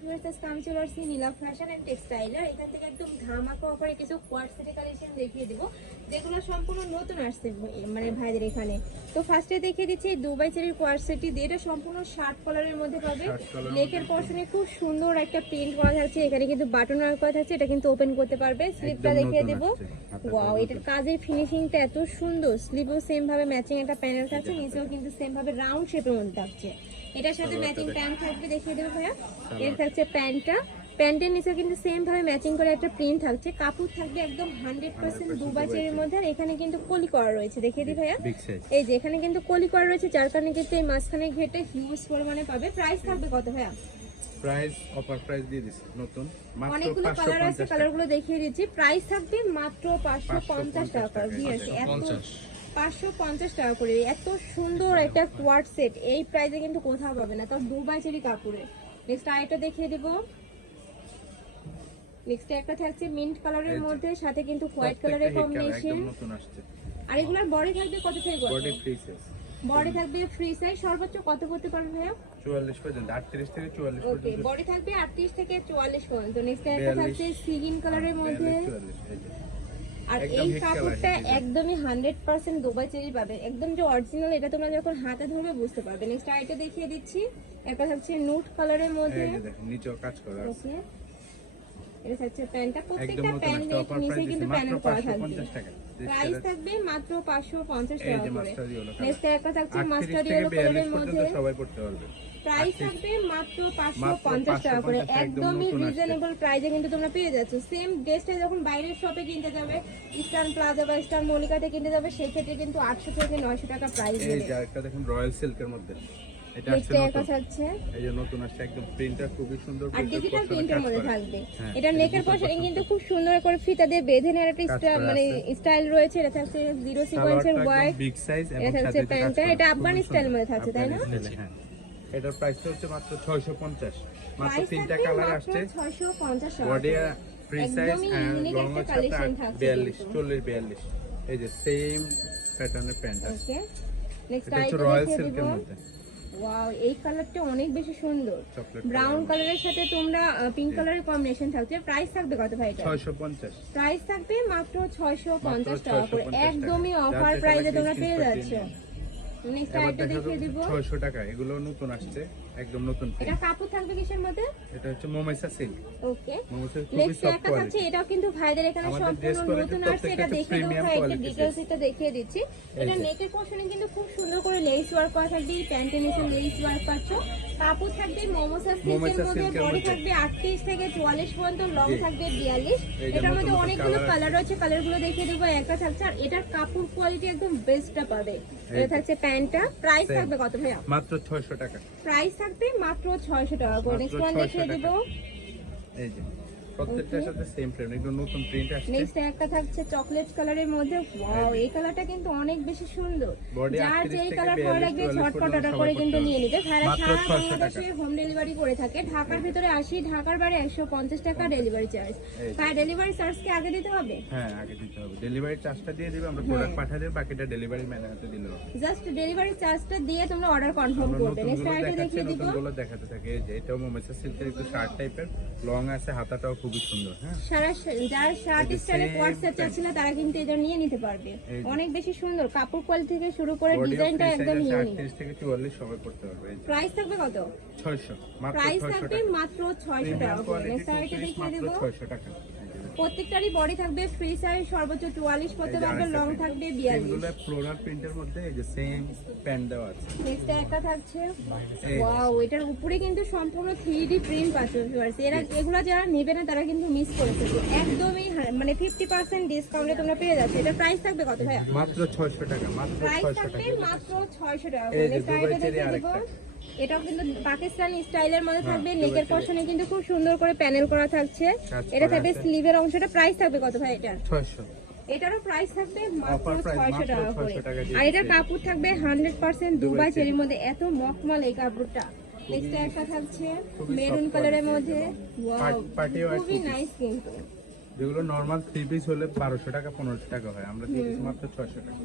Viewers, আজকে আমি চলে আসছি নীলা ফ্যাশন এন্ড টেক্সটাইলের। এখান থেকে একদম ধামাকা অফারে কিছু কোয়ার্টসেট কালেকশন দেখিয়ে দিব, যেগুলো সম্পূর্ণ নতুন আসছে মানে ভাইদের এখানে। তো ফার্স্টে দেখিয়ে দিচ্ছি এই দুবাই চেরির কোয়ার্টসেটটি দিয়ে, এটা সম্পূর্ণ শার্ট কলারের মধ্যে পাবে। নেকের পশনে খুব সুন্দর একটা প্রিন্ট করা থাকছে, এখানে কিন্তু বাটন ওয়ার্ক করা থাকছে, এটা কিন্তু ওপেন করতে পারবে। স্লিপটা দেখিয়ে দেব। ওয়াও, এটার কাজের ফিনিশিংটা এত সুন্দর। স্লিপও সেম ভাবে ম্যাচিং একটা প্যানেল থাকছে, নিচেও কিন্তু সেম ভাবে রাউন্ড শেপের মধ্যে থাকছে। এটার সাথে ম্যাচিং প্যান্ট থাকবে, দেখিয়ে দেবো ভাইয়া। এর থাকছে প্যান্টটা, প্যান্টের নিচে কিন্তু সেম ভাবে ম্যাচিং করে একটা প্রিন্ট থাকছে। কাপড় থাকবে একদম 100% দুবাই চেরির মধ্যে। আর এখানে কিন্তু কলি করা রয়েছে, দেখিয়ে দিই ভাইয়া। এই যে এখানে কিন্তু কলি করা রয়েছে, যার কারণে কিন্তু এই মাঝখানে ঘেটে হিউজ পরিমাণে পাবে। প্রাইস থাকবে কত ভাইয়া? প্রাইস অফার প্রাইস দিয়ে দিছি নতুন, মাত্র অনেকগুলো কালার আছে, কালারগুলো দেখিয়ে দিচ্ছি। প্রাইস থাকবে মাত্র 550 টাকা। ভিউয়ার্স, এত 550 টাকা করে এত সুন্দর একটা কোয়ার্ট সেট এই প্রাইসে কিন্তু কোথাও পাবে না, তাও দুবাই চেরি কাপড়ে। নেক্সট আইটা দেখিয়ে দিব। নেক্সট একটা থাকছে মিন্ট কালারের মধ্যে, সাথে কিন্তু হোয়াইট কালারের কম্বিনেশন। আর এগুলার বডি থাকবে কত থেকে কত? বডি ফ্রি সাইজ, বডি থাকবে ফ্রি সাইজ। সর্বোচ্চ কত করতে পারবে ভাইয়া? 44 পর্যন্ত, 38 থেকে 44 ওকে, পর্যন্ত। বডি থাকবে 38 থেকে 44 পর্যন্ত। নেক্সট একটা থাকছে সিগিন কালারের মধ্যে। আর এই কাপড়টা একদমই 100% দুবাই চেরি পাবে, একদম যে অরিজিনাল, এটা তোমরা যখন হাতে ধরবে বুঝতে পারবে। নেক্সট আইটা দেখিয়ে দিচ্ছি। একটা থাকছে নুট কালারের মধ্যে, এই যে দেখেন নিচেও কাজ করা আছে। এটা থাকছে প্যান্টটা, প্রত্যেকটা প্যান্টের নিচে কিন্তু প্যানেল করা থাকবে। 550 টাকা। প্রাইস থাকবে মাত্র 550 এই টাকা যে করে। Master yellow colour. নেক্সট একটা থাকছে মাস্টার 38 থেকে ইয়েলো 42 কালারের পর্যন্ত মধ্যে। সবাই পড়তে পারবে। প্রাইস থাকবে মাত্র 550 টাকা করে, একদমই রিজনেবল প্রাইসে কিন্তু তোমরা পেয়ে যাচ্ছ। সেম ড্রেসটা যখন বাইরের শপে কিনতে যাবে, ইস্টার্ন প্লাজা বা ইস্টার্ন মনিকাতে কিনতে যাবে, সেই ক্ষেত্রে কিন্তু 800 থেকে 900 টাকা প্রাইস এই নেবে। যে একটা দেখুন রয়্যাল সিল্কের মধ্যে, এটা নেক্সট আছে একটা নতুন। থাকছে, এই যে নতুন আসছে, একদম প্রিন্টটা খুবই সুন্দর, আর ডিজিটাল প্রিন্টের মধ্যে থাকবে। হ্যাঁ, এটা নেকের পশনে কিন্তু খুব সুন্দর করে ফিতা দিয়ে বেঁধে নেওয়ার একটা মানে স্টাইল রয়েছে। এটা থাকছে জিরো সিকোয়েন্সের ওয়ার্ক, বিগ সাইজ এবং এটা থাকছে প্যান্টটা, এটা আফগানি স্টাইল মধ্যে থাকছে, তাই না? হ্যাঁ, এটার প্রাইস হচ্ছে মাত্র 650। মাত্র প্রাইস তিনটা থাকবে কালার মাত্র আসছে। 650 টাকা। বডি ফ্রি সাইজ একদমই ইউনিক লং একটা আছে কালেকশন থাকছে 42 40 42। এই যে সেম প্যাটার্নের প্যান্ট আছে। ওকে, নেক্সট এটা হচ্ছে আইটেম রয়্যাল দেখিয়ে সিল্কের দিব। মধ্যে। ওয়াও, এই কালারটা অনেক বেশি সুন্দর। চকলেট ব্রাউন কালারের সাথে তোমরা পিঙ্ক কালারের কম্বিনেশন থাকছে। প্রাইস থাকবে কত ভাই এটা? 650। প্রাইস থাকবে মাত্র 650 মাত্র টাকা করে, 650 টাকা। একদমই অফার যার প্রাইসে যেটা তোমরা লাগবে পেয়ে screenshot যাচ্ছ। দিয়ে নিন। নেক্সট এবার আইটেম দেখা দেখিয়ে দিব। 600 টাকা, এগুলো নতুন আসছে, একদম নতুন এটা print। কাপড় থাকবে কিসের মধ্যে? এটা হচ্ছে মোমেসা সিল্ক। ওকে, মোমেসা খুবই নেক্সট সফট একটা কোয়ালিটি। থাকছে, এটাও কিন্তু ভাইদের এখানে আমাদের সম্পূর্ণ dress quality নতুন আসছে। এটা প্রত্যেকটা দেখিয়ে দেবো premium ভাই, একটা quality ডিটেইলস dress। এটা দেখিয়ে দিচ্ছি। এটা এই যে। নেকের পোরশনে কিন্তু খুব সুন্দর করে লেস ওয়ার্ক করা থাকবে, এই প্যান্টের নিচে লেস ওয়ার্ক পাচ্ছ। কাপড় থাকবে মোমোসা সিল্কের মধ্যে, বডি থাকবে 38 থেকে 44 পর্যন্ত, লং থাকবে 42। এটার মধ্যে অনেকগুলো কালার রয়েছে, কালারগুলো দেখিয়ে দেবো। একটা থাকছে, আর এটার কাপড় কোয়ালিটি একদম বেস্টটা পাবে। এটা থাকছে প্যান্টটা, প্রাইস থাকবে কত ভাইয়া? মাত্র 600 টাকা। প্রাইস থাকবে মাত্র 600 টাকা করে। নেক্সট ওয়ান দেখিয়ে দেব। এই যে প্রত্যেকটার সাথে সেম প্রিন্ট, এগুলো নতুন প্রিন্ট আসছে। নেক্সট একটা থাকছে চকলেট কালারের মধ্যে। ওয়াও, এই কালারটা কিন্তু অনেক বেশি সুন্দর। Body যার 38 যেই থেকে কালার ভালো 42 লাগবে 44 ঝটপট অর্ডার করে কিন্তু নিয়ে নিবে। ভাইরা মাত্র সারা 600 বাংলাদেশে হোম ডেলিভারি করে থাকে। ঢাকার ভিতরে 80, ঢাকার বাইরে 150 টাকা ডেলিভারি চার্জ। তাই ডেলিভারি চার্জ কি আগে দিতে হবে? হ্যাঁ, আগে দিতে হবে। ডেলিভারি চার্জটা দিয়ে দিবে, আমরা প্রোডাক্ট পাঠিয়ে দেব, বাকিটা ডেলিভারি ম্যানের হাতে দিলে হবে। জাস্ট ডেলিভারি চার্জটা দিয়ে তোমরা অর্ডার কনফার্ম করবে। নেক্সট আইটেম দেখিয়ে দিব। নতুনগুলো দেখাতে থাকে। এই যে এটাও মোমেসা সিল্কের একটু শার্ট টাইপের, লং আছে, হাতাটাও খুবই সুন্দর। হ্যাঁ, যারা শার্ট স্টাইলে কোয়ার্টসেট চাচ্ছিল তারা কিন্তু এটা নিয়ে নিতে পারবে। অনেক বেশি সুন্দর, কাপড় কোয়ালিটি থেকে শুরু করে ডিজাইনটা একদম ইউনিক। 38 থেকে 44 সবাই পড়তে পারবে। এই যে প্রাইস থাকবে কত? 600, মাত্র প্রাইস 600 থাকবে টাকা। মাত্র 600 টাকা করে। নেক্সট আইটেম দেখিয়ে দেব। 600 টাকা। প্রত্যেকটারই বডি থাকবে ফ্রি সাইজ, সর্বোচ্চ 44 পড়তে পারবে, লং থাকবে 42। এগুলো ফ্লোরাল প্রিন্টের মধ্যে এই যে সেম প্যান্ট দেওয়া আছে। নেক্সট একটা থাকছে, ওয়াও, এটার উপরে কিন্তু সম্পূর্ণ 3D প্রিন্ট পাচ্ছে। এরা এগুলো যারা নেবে না তারা কিন্তু মিস করে ফেলবে। একদমই মানে 50% ডিসকাউন্টে তোমরা পেয়ে যাচ্ছে। এটা প্রাইস থাকবে কত ভাইয়া? মাত্র 600 টাকা। মাত্র প্রাইস 600 থাকবে টাকা। মাত্র 600 টাকা এই করে। যে নেক্সট দুবাই আইটেম চেরি দেখিয়ে দেব। আরেকটা। এটাও কিন্তু পাকিস্তানি স্টাইলের মধ্যে থাকবে। হ্যাঁ, নেকের পশনে কিন্তু খুব সুন্দর করে প্যানেল করা থাকছে। কাজ এটা করা থাকবে আছে। স্লিভের অংশটা। প্রাইস থাকবে কত ভাই এটা? 600। এটারও প্রাইস থাকবে মাত্র Offer price, 600 মাত্র টাকা করে। 600 টাকা দিয়ে আর এটার দিচ্ছে। কাপড় থাকবে 100% দুবাই দুবাই চেরির মধ্যে, এত মখমল এই কাপড়টা। নেক্সট একটা থাকছে খুবই মেরুন soft কালারের quality মধ্যে। একদম। ওয়াও, Party wear খুবই two-piece। নাইস কিন্তু। যেগুলো নরমাল 3 পিস হলে 1200 টাকা 1500 টাকা হয়, আমরা দিয়ে দিচ্ছি মাত্র 600 টাকা।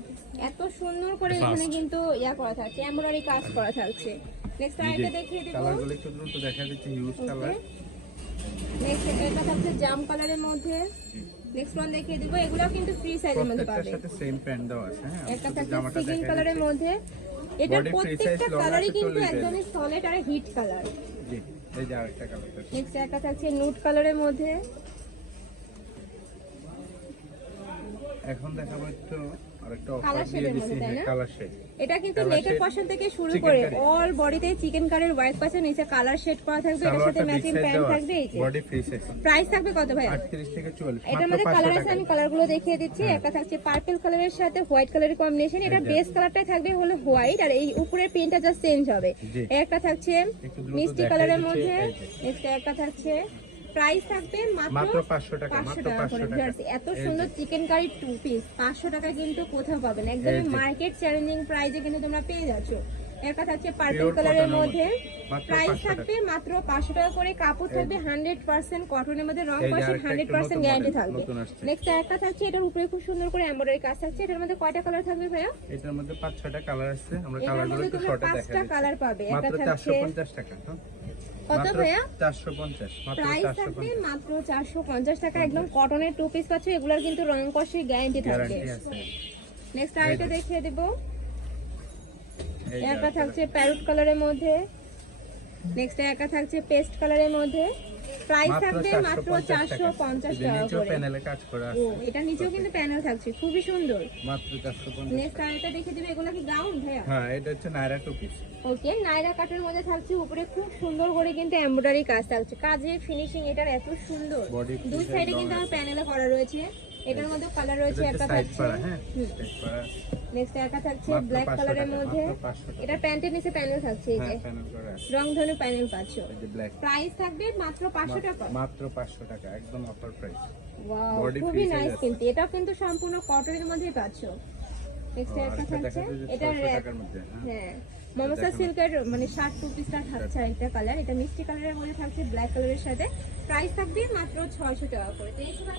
এত সুন্দর করে এখানে কিন্তু ইয়া করা থাকছে, এমব্রয়ডারি কাজ করা থাকছে। নেক্সট আরেকটা দেখিয়ে দিব। কালারগুলো একটু দ্রুত দেখা যাচ্ছে, হিউজ কালার। নেক্সট এটা থাকছে জাম কালারের মধ্যে। নেক্সট ওয়ান দেখিয়ে দিব, এগুলো কিন্তু ফ্রি সাইজের মধ্যে প্রত্যেকটার পাবে। সাথে সেম প্যান্ট দেওয়া আছে। হ্যাঁ, একটা শুধু থাকছে জামাটা সিগিন দেখা কালারের যাচ্ছে। মধ্যে। এটা Body free প্রত্যেকটা size, long কালারই আছে, কিন্তু 40 একদমই সলিড আর হিট কালার। জি, এই যে আরেকটা কালার। নেক্সট একটা থাকছে নুড কালারের মধ্যে। এখন দেখাবো একটু আরেকটা কালার অফার দিয়ে শেডের দিছি। মধ্যে, তাই না? Colour shade. এটা কিন্তু Color নেকের shade, পশন থেকে শুরু chicken করে curry। অল বডিতে চিকেন কারের ওয়ার্ক পাশে নিচে কালার শেড করা থাকবে, এটার সাথে সালোয়ারটা বিগ ম্যাচিং সাইজ প্যান্ট দেওয়া থাকবে। এই যে বডি ফ্রি সাইজ। প্রাইস থাকবে কত ভাই? 38 থেকে 44, এটার মাত্র মধ্যে 500 কালার আছে, টাকা। আমি কালারগুলো দেখিয়ে দিচ্ছি। একটা থাকছে পার্পল কালারের সাথে হোয়াইট কালারের কম্বিনেশন। এটা এই যে। বেস কালারটাই থাকবে হলো হোয়াইট, আর এই উপরের প্রিন্টটা জাস্ট চেঞ্জ হবে। জি। একটা থাকছে একটু দ্রুত মিষ্টি দেখাই কালারের দিচ্ছি, মধ্যে। এই যে। নেক্সট একটা থাকছে প্রাইস থাকবে মাত্র মাত্র 500 টাকা, 500 মাত্র টাকা 500 করে। টাকা। Viewers, এত এই সুন্দর যে। চিকেন কারি 2 পিস 500 টাকায় কিন্তু কোথাও পাবেন, একদমই এই যে। মার্কেট চ্যালেঞ্জিং প্রাইসে কিন্তু তোমরা পেয়ে যাচ্ছ। একটা থাকছে পার্পল Pure কালারের cotton এর মধ্যে। মাত্র প্রাইস 500 থাকবে মাত্র 500 টাকা করে। কাপড় থাকবে 100% কটনের মধ্যে, রং এই যে কষে আরেকটা একটু 100% নতুন গ্যারান্টি model, থাকবে। নতুন আসছে। নেক্সট একটা থাকছে, এটার উপরে খুব সুন্দর করে এমব্রয়ডারি কাজ থাকছে। এটার মধ্যে কয়টা কালার থাকবে ভাইয়া? এটার মধ্যে 5-6টা কালার আছে। আমরা এটার কালারগুলো মধ্যে একটু তোমরা শর্টে 5টা দেখাই কালার পাবে। একটা মাত্র থাকছে 450 টাকা। হ্যাঁ, কত মাত্র ভাইয়া? 450, মাত্র প্রাইস থাকবে 450। মাত্র 450 টাকা। একদম কটনের 2 পিস পাচ্ছ, এগুলোর কিন্তু রং কষে গ্যারান্টি থাকবে। গ্যারান্টি আছে। নেক্সট আরেকটা দেখিয়ে দেব। এই যে একটা আরেকটা থাকছে প্যারট কালারের মধ্যে। নেক্সট একটা থাকছে পেস্ট কালারের মধ্যে। প্রাইস মাত্র থাকবে মাত্র 450 এই যে টাকা নিচেও করে। প্যানেলে কাজ করা ও, আছে। এটা নিচেও কিন্তু প্যানেল থাকছে, খুবই সুন্দর। মাত্র 450। নেক্সট আরেকটা দেখিয়ে দিবে, এগুলো কি গাউন ভাইয়া? হ্যাঁ, এটা হচ্ছে নায়রা 2 পিস। ওকে, নাইরা কাটের মধ্যে থাকছে, উপরে খুব সুন্দর করে কিন্তু এমব্রয়ডারি কাজ থাকছে। কাজের ফিনিশিং এটার এত সুন্দর। Body দুই piece সাইডে একদম কিন্তু আমার প্যানেলে করা রয়েছে। এটার মধ্যে কালার রয়েছে। এটা একটা হচ্ছে সাইড থাকছে পাড়া। হ্যাঁ, সাইড পাড়া। নেক্সট একটা থাকছে মাত্র ব্ল্যাক 500 কালারের টাকা, মধ্যে। মাত্র 500 টাকা। এটা প্যান্টের নিচে প্যানেল থাকছে, এই যে হ্যাঁ, প্যানেল করা আছে। রং ধরনের প্যানেল পাচ্ছ। এই যে ব্ল্যাক। প্রাইস থাকবে মাত্র 500 টাকা। মাত্র 500 টাকা, একদম অফার প্রাইস। ওয়াও, Body খুবই free size নাইস আছে। কিন্তু। এটা কিন্তু সম্পূর্ণ কটনের মধ্যেই পাচ্ছ। নেক্সট একটা আরেকটা থাকছে, দেখাতে যে এটা 600 টাকার মধ্যে। হ্যাঁ, হ্যাঁ মমসা সিল্কের মানে শার্ট 2 পিসটা থাকছে। একটা কালার, এটা মিষ্টি কালারের মধ্যে থাকছে ব্ল্যাক কালারের সাথে। প্রাইস থাকবে মাত্র 600 টাকা করে। তো এই সময়